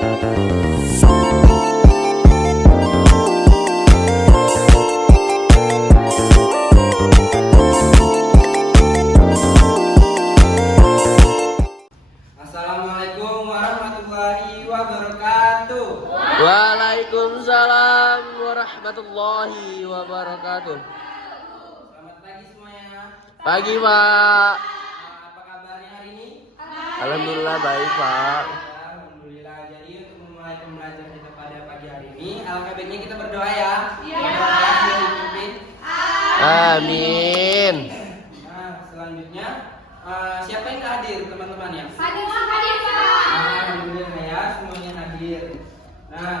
Assalamualaikum warahmatullahi wabarakatuh. Waalaikumsalam warahmatullahi wabarakatuh. Selamat pagi semuanya. Pagi, Pak. Apa kabarnya hari ini? Alhamdulillah baik, Pak. Alhamdulillah. Jadi untuk memulai pembelajaran kita pada pagi hari ini, alangkah baiknya kita berdoa ya. Amin. Nah, selanjutnya siapa yang hadir teman-teman ya? Hadir, Pak. Alhamdulillah ya, semuanya hadir. Nah,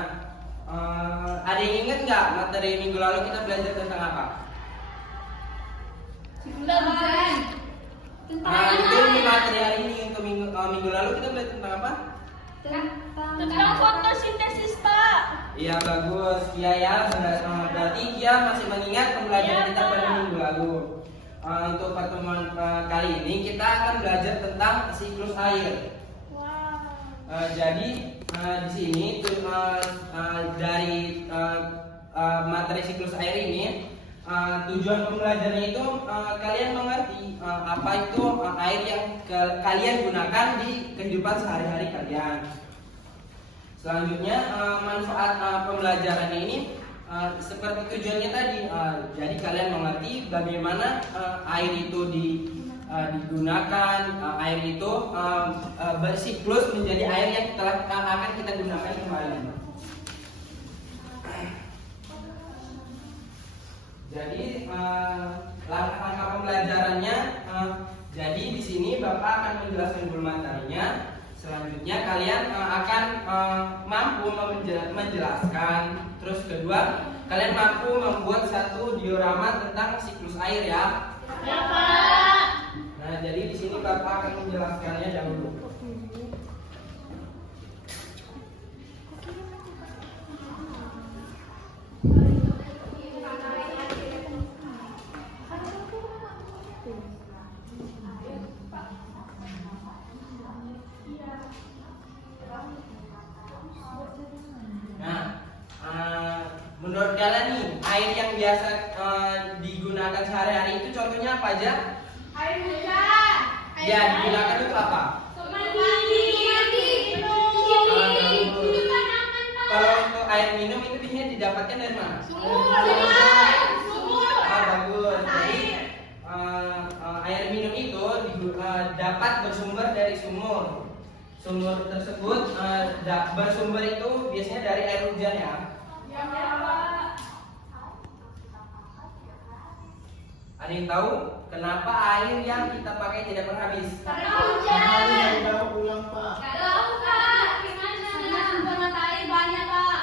ada yang ingat nggak materi minggu lalu kita belajar tentang apa? Itu materi hari ini untuk minggu lalu kita belajar tentang apa? Tentang fotosintesis, Pak. Iya bagus, Kia ya berarti Kia masih mengingat pembelajaran kita pada minggu lalu. Untuk pertemuan kali ini kita akan belajar tentang siklus air. Jadi di sini dari materi siklus air ini tujuan pembelajarannya itu kalian mengerti apa itu air yang kalian gunakan di kehidupan sehari-hari kalian. Selanjutnya manfaat pembelajarannya ini seperti tujuannya tadi, jadi kalian mengerti bagaimana air itu digunakan, air itu bersiklus menjadi air yang akan kita gunakan kembali. Jadi langkah-langkah pembelajarannya, jadi di sini Bapak akan menjelaskan dulu materinya. Selanjutnya kalian akan mampu menjelaskan. Terus kedua, kalian mampu membuat satu diorama tentang siklus air ya. Ya, Pak. Nah, jadi di sini Bapak akan menjelaskannya dahulu. Menurut kalian nih, air yang biasa digunakan sehari-hari itu contohnya apa aja? Air hujan. Ya, digunakan itu apa? Kalau untuk air minum itu biasanya didapatkan dari mana? Sumur. Bagus. Jadi air minum itu dapat bersumber dari sumur. Sumur tersebut bersumber itu biasanya dari air hujan ya. Ya, Pak. Ada yang tahu kenapa air yang kita pakai tidak pernah habis? Karena hujan. Ulang, Pak. Tahu, Pak. Gimana? Sumber mata air banyak, Pak.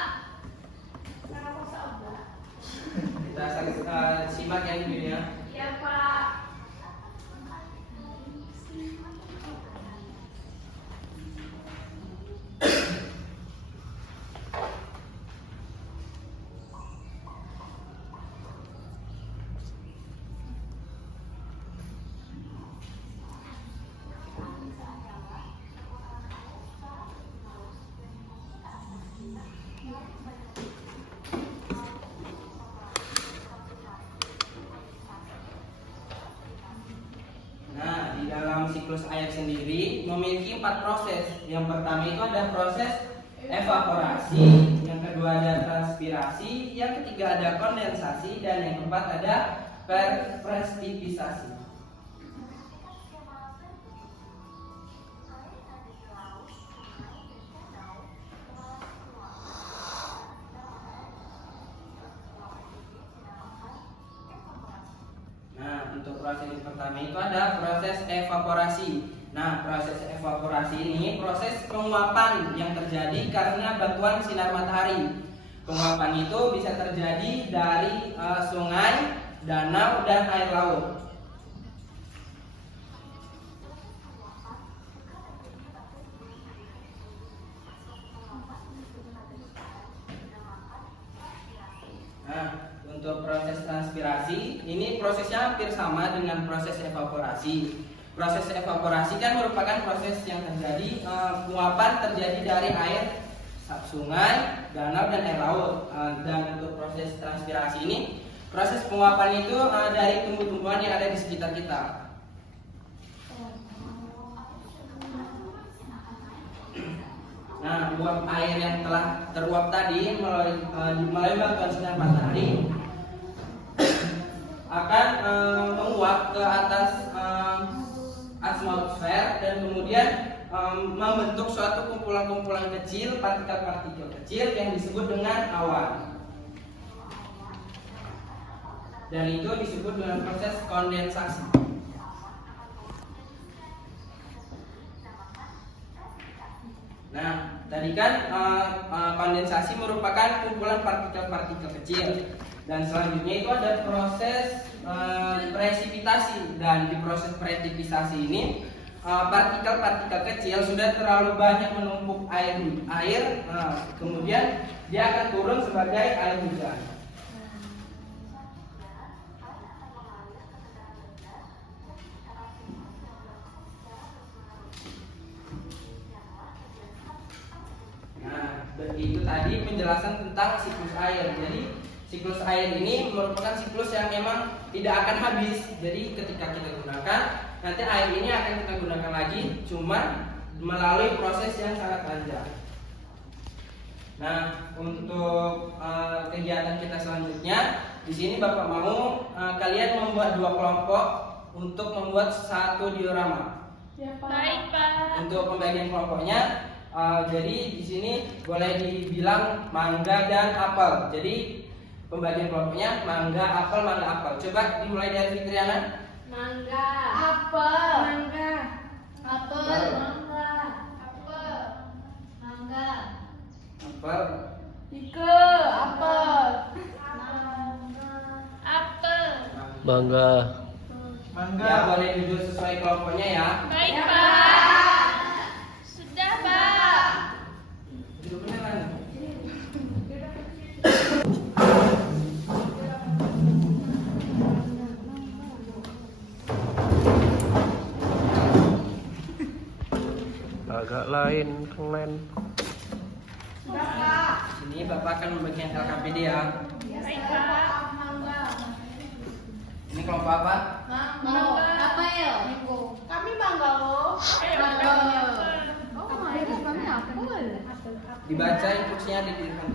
Kita simak ya videonya. Ya, Pak. Nah, di dalam siklus air sendiri memiliki 4 proses. Yang pertama itu ada proses evaporasi, yang kedua ada transpirasi, yang ketiga ada kondensasi, dan yang keempat ada presipitasasi. Untuk proses yang pertama itu ada proses evaporasi. Nah, proses evaporasi ini proses penguapan yang terjadi karena bantuan sinar matahari. Penguapan itu bisa terjadi dari sungai, danau, dan air laut. Nah, untuk proses transpirasi ini prosesnya hampir sama dengan proses evaporasi. Proses evaporasi kan merupakan proses yang terjadi penguapan terjadi dari air sungai, danau, dan air laut. Dan untuk proses transpirasi ini, proses penguapan itu dari tumbuh-tumbuhan yang ada di sekitar kita. Nah, uap air yang telah teruap tadi melalui bantuan sinar matahari akan menguap ke atas atmosfer dan kemudian membentuk suatu kumpulan-kumpulan kecil, partikel-partikel kecil yang disebut dengan awan. Dan itu disebut dengan proses kondensasi. Nah, tadi kan kondensasi merupakan kumpulan partikel-partikel kecil. Dan selanjutnya itu ada proses presipitasi. Dan di proses presipitasi ini partikel-partikel kecil sudah terlalu banyak menumpuk air, kemudian dia akan turun sebagai air hujan. Nah, itu tadi penjelasan tentang siklus air. Jadi siklus air ini merupakan siklus yang memang tidak akan habis. Jadi ketika kita gunakan, nanti air ini akan kita gunakan lagi, cuma melalui proses yang sangat panjang. Nah, untuk kegiatan kita selanjutnya, di sini Bapak mau kalian membuat 2 kelompok untuk membuat satu diorama. Ya, Pak. Baik, Pak. Untuk pembagian kelompoknya, jadi di sini boleh dibilang mangga dan apel. Jadi pembagian kelompoknya mangga, apel, mangga, apel. Coba dimulai dari Fitriana. Mangga. Apel. Mangga. Apel. Mangga. Apel. Mangga. Apel. Ike. Apel. Apel. Mangga. Ya, boleh duduk sesuai kelompoknya ya. Baik, Ya, Pak. Sudah, Pak. Duduk beneran. Agak lain, keren. Ini Bapak akan membagikan LKPD ya. Baik, Pak. Mangga. Ini kelompok apa? Mangga. Apel. Kami mangga loh. Dibaca instruksinya di depan.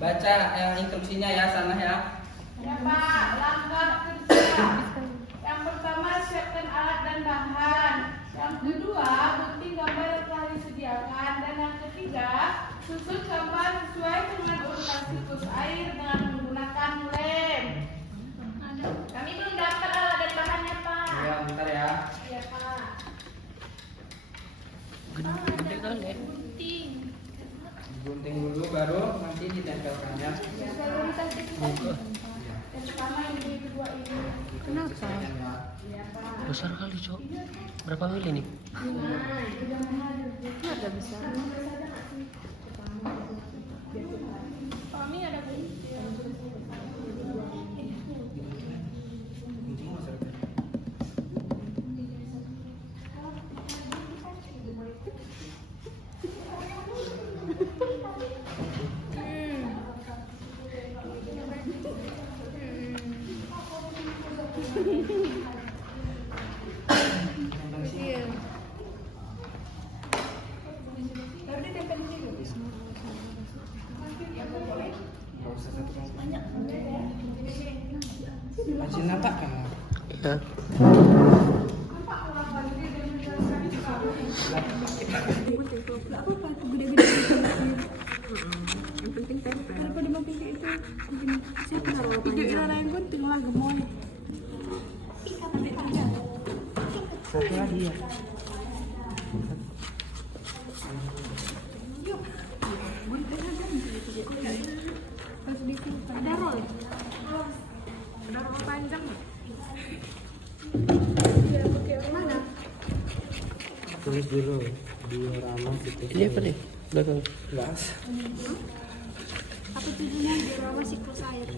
Baca instruksinya ya sana ya. Ya, Pak. Langkah kerja. Yang pertama, siapkan alat dan bahan. Yang kedua, gunting gambar yang telah disediakan. Dan yang ketiga, susun gambar sesuai dengan urutan siklus air dengan menggunakan lem. Kami belum dapat alat dan bahannya, Pak. Ya, bentar ya. Ya, Pak. Gunting. Gunting dulu baru nanti ditempelkannya. Yang pertama ini, kedua ini. Kenapa? Ya, Pak. Besar kali, Cok. Berapa mili nih? Ada besar. Kami ada gunting. Gunting masih ada. Nggak usah satu kelompok. Macin apa kan? Ya. Satu lagi ya. Ada roll. Ada roll panjang. Ya, pakai mana? Tulis dulu diorama situ. Ini apa nih? Belakang. Gelas. Apa tujuannya diorama siklus air?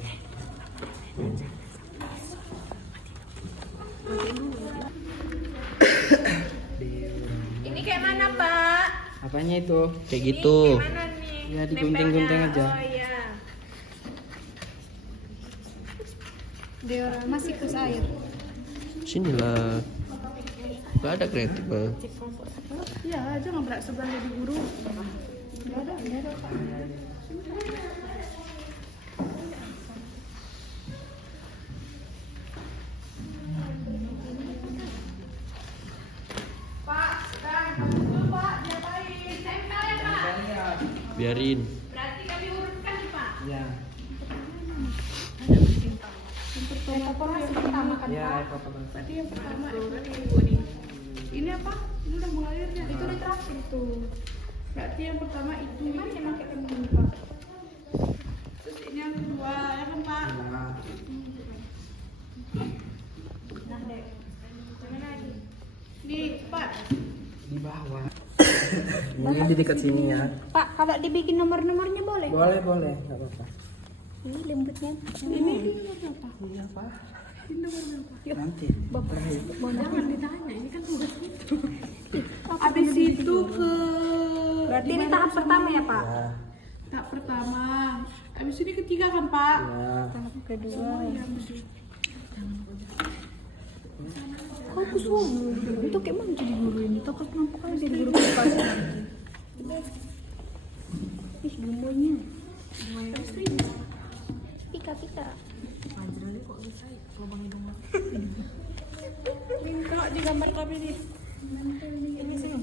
Apanya itu? Kayak gitu. Gimana nih? Ya, digunting-gunting Nempelnya? aja. Oh iya. Diorama siklus air. Sinilah. Gak ada kreatif bang. Iya, jangan berat sebelah jadi guru. Enggak ada Pak. Pak, itu Pak, diapain? Tempel ya Pak. Biarin. Berarti kami urutkan nih Pak. Ya. Evaporasi pertama kan Ya, Pak? evaporasi. Tadi yang pertama evaporasi. Ini apa? Ini udah mengalirnya. Itu di terakhir tuh. Berarti yang pertama itu. Mana yang pakai ini Pak? Terus ini yang kedua, ya kan Pak? Nah, Nah dek. Gimana lagi? Nih Pak. di bawah. Ini di dekat sini ya. Pak, kalau dibikin nomor-nomornya boleh? Boleh, nggak apa-apa. Ini lembutnya. Ini nomor berapa? Iya, Pak. Ini nomor berapa? Nanti. Bapak, jangan ditanya, ini kan tugas itu. Habis itu ke. Berarti ini tahap pertama ya Pak? Ya. Tahap pertama. Habis ini ketiga kan Pak? Ya. Tahap kedua. Aku suruh itu kayak mana jadi guru ini? Takut nampak aja jadi guru privasi nanti. Ih, gemoynya. Pika. Minta digambar kami nih. Ini sih.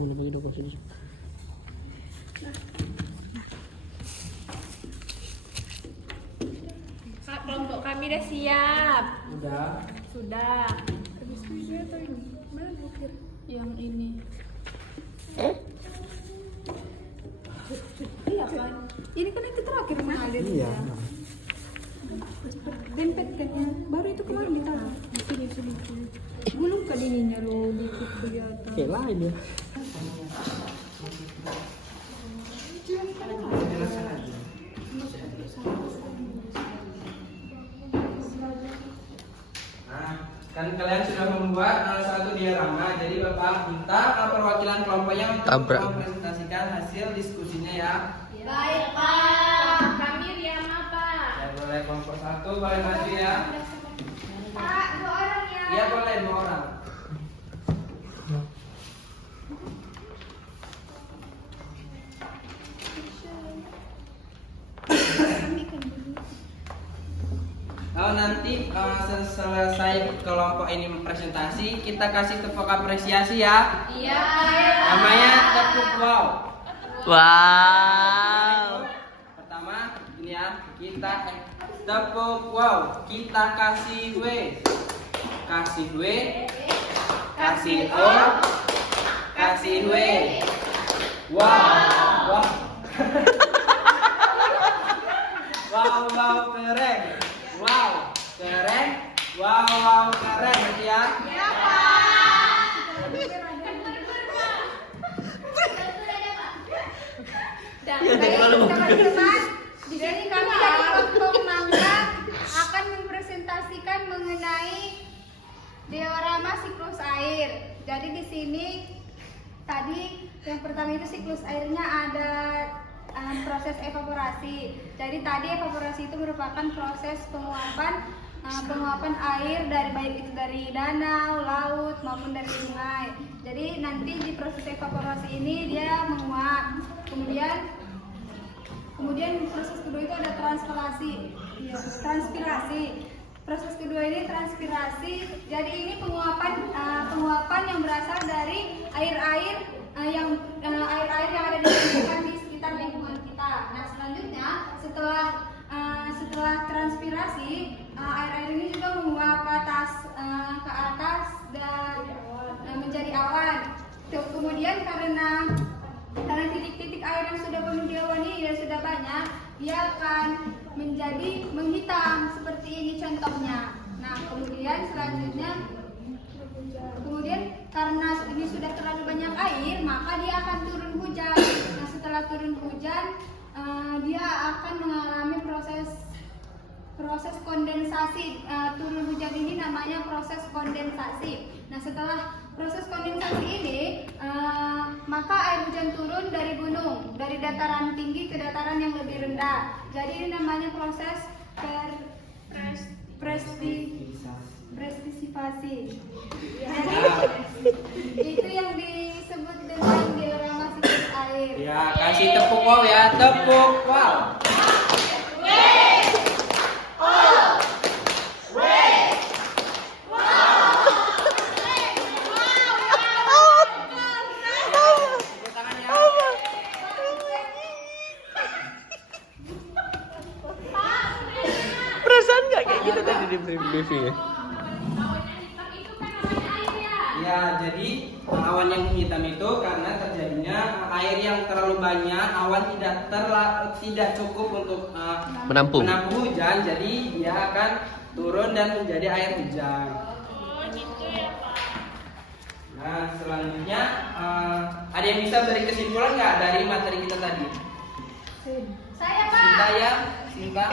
Udah bagi dong sini. Kak, kelompok kami udah siap. Udah. Sudah. Habis itu dia tahu ini. Mana bukir? Yang ini. Iya kan? Ini kan itu terakhir mengalir. Iya. Dempet kan ya. Baru itu kemarin ditaruh. Di sini. Belum kan ininya loh di kelihatan. Kayak lain ya. Nah, kan kalian sudah membuat satu diorama, jadi Bapak minta perwakilan kelompoknya untuk Tabrak. mempresentasikan hasil diskusinya ya. Baik Pak. Kami Riama Pak. Ya boleh kelompok satu, boleh maju ya. Pak, 2 orang ya. Iya boleh 2 orang. Oh, nanti selesai kelompok ini presentasi, kita kasih tepuk apresiasi ya. Iya. Namanya tepuk wow. Wow. Pertama ini ya, kita tepuk wow, kita kasih W, kasih W, kasih O, kasih W. Wow, wow. Wow, keren. Wow, keren. Wow, keren berarti ya. Iya Pak. Teman-teman, di sini kami dari kelompok mangga akan mempresentasikan mengenai diorama siklus air. Jadi di sini tadi yang pertama itu siklus airnya ada proses evaporasi. Jadi tadi evaporasi itu merupakan proses penguapan air dari baik itu dari danau, laut maupun dari sungai. Jadi nanti di proses evaporasi ini dia menguap. Kemudian proses kedua itu ada transpirasi. Proses kedua ini transpirasi. Jadi ini penguapan yang berasal dari air-air yang ada di sekitar lingkungan kita. Nah, selanjutnya setelah transpirasi, air-air ini juga menguap ke atas dan menjadi awan. Kemudian karena titik-titik air yang sudah penuh di awan ini dan sudah banyak, dia akan menjadi menghitam seperti ini contohnya. Nah, kemudian selanjutnya karena ini sudah terlalu banyak air, maka dia akan turun hujan. Nah, setelah turun hujan, dia akan mengalami proses kondensasi. Turun hujan ini namanya proses kondensasi. Nah, setelah proses kondensasi ini, maka air hujan turun dari gunung, dari dataran tinggi ke dataran yang lebih rendah. Jadi ini namanya proses prestisipasi. Jadi itu yang disebut dengan diorama siklus air. Ya, kasih tepuk wow ya, tepuk wow. Tepuk tangan ya. Perasaan nggak kayak gitu tadi di briefing ya? Ya, jadi awan yang hitam itu karena terjadinya air yang terlalu banyak, awan tidak cukup untuk Menampung. hujan, jadi dia akan turun dan menjadi air hujan. Nah, selanjutnya ada yang bisa beri kesimpulan nggak dari materi kita tadi? Saya Pak. Sinta ya, Sinta.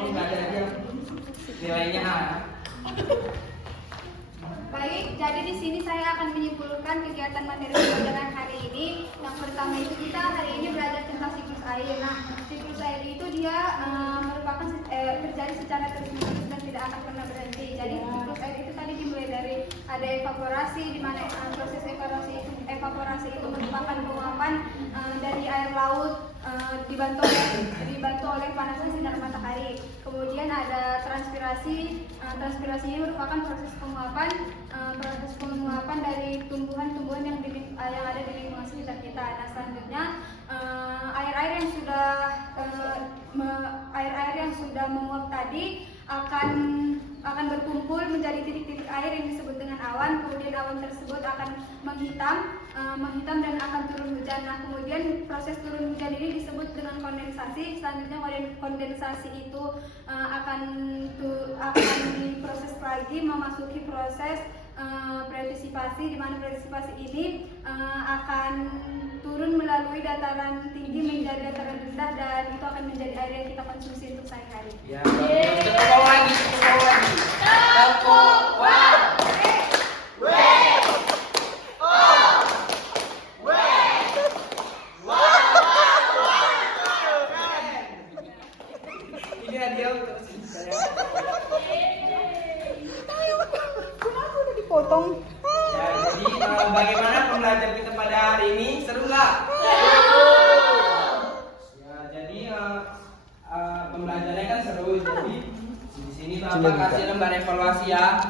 Oh, nggak ada dia. Nilainya A. Baik, jadi di sini saya akan menyimpulkan kegiatan materi pelajaran hari ini. Yang pertama itu kita hari ini belajar tentang siklus air. Nah, siklus air itu dia merupakan terjadi secara terus-menerus dan tidak akan pernah berhenti. Jadi siklus air itu tadi dimulai dari ada evaporasi, di mana proses evaporasi itu merupakan penguapan dari air laut dibantu oleh panasnya sinar matahari. Kemudian ada transpirasi. Transpirasi ini merupakan proses penguapan dari tumbuhan-tumbuhan yang ada di lingkungan sekitar kita. Nah, selanjutnya air-air yang sudah menguap tadi akan berkumpul menjadi titik-titik air yang disebut dengan awan. Kemudian awan tersebut akan menghitam dan akan turun hujan. Nah, kemudian proses turun hujan ini disebut dengan kondensasi. Selanjutnya kondensasi itu akan diproses lagi memasuki proses presisipasi, di mana presisipasi ini akan turun melalui dataran tinggi menjadi dataran rendah, dan itu akan menjadi air yang kita konsumsi untuk sehari-hari. Ya, tepuk wow lagi, tepuk wow lagi. Tepuk wow. Ini hadiah untuk saya. Ya, jadi bagaimana pembelajaran kita pada hari ini? Seru nggak? Ya, jadi pembelajarannya kan seru. Jadi di sini Bapak kasih lembar evaluasi ya.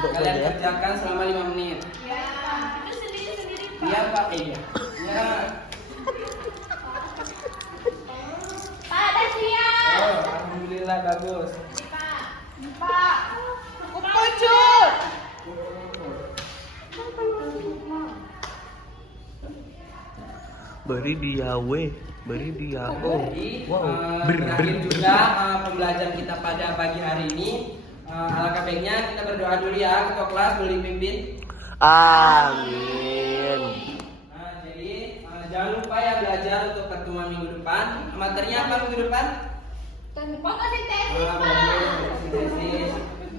Kalian kerjakan selama 5 menit. Itu sendiri-sendiri Pak. Iya Pak, iya. Ya. Pak, ada siap. Oh, alhamdulillah bagus. Pak, kucut. Beri dia we, beri dia oh. Jadi Wow. berakhir juga pembelajaran kita pada pagi hari ini. Alangkah baiknya kita berdoa dulu ya, ketua kelas boleh pimpin. Amin. Nah, jadi jangan lupa ya belajar untuk pertemuan minggu depan. Materinya apa minggu depan? Pokoknya tesis Pak. Tesis.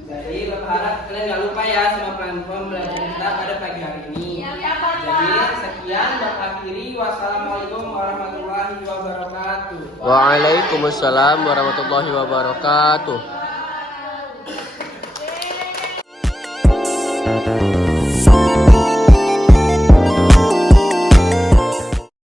Jadi berharap kalian nggak lupa ya sama pembelajaran kita pada pagi hari ini. Ya, Pak. Jadi sekian dan akhiri. Wassalamualaikum warahmatullahi wabarakatuh. Waalaikumsalam warahmatullahi wabarakatuh.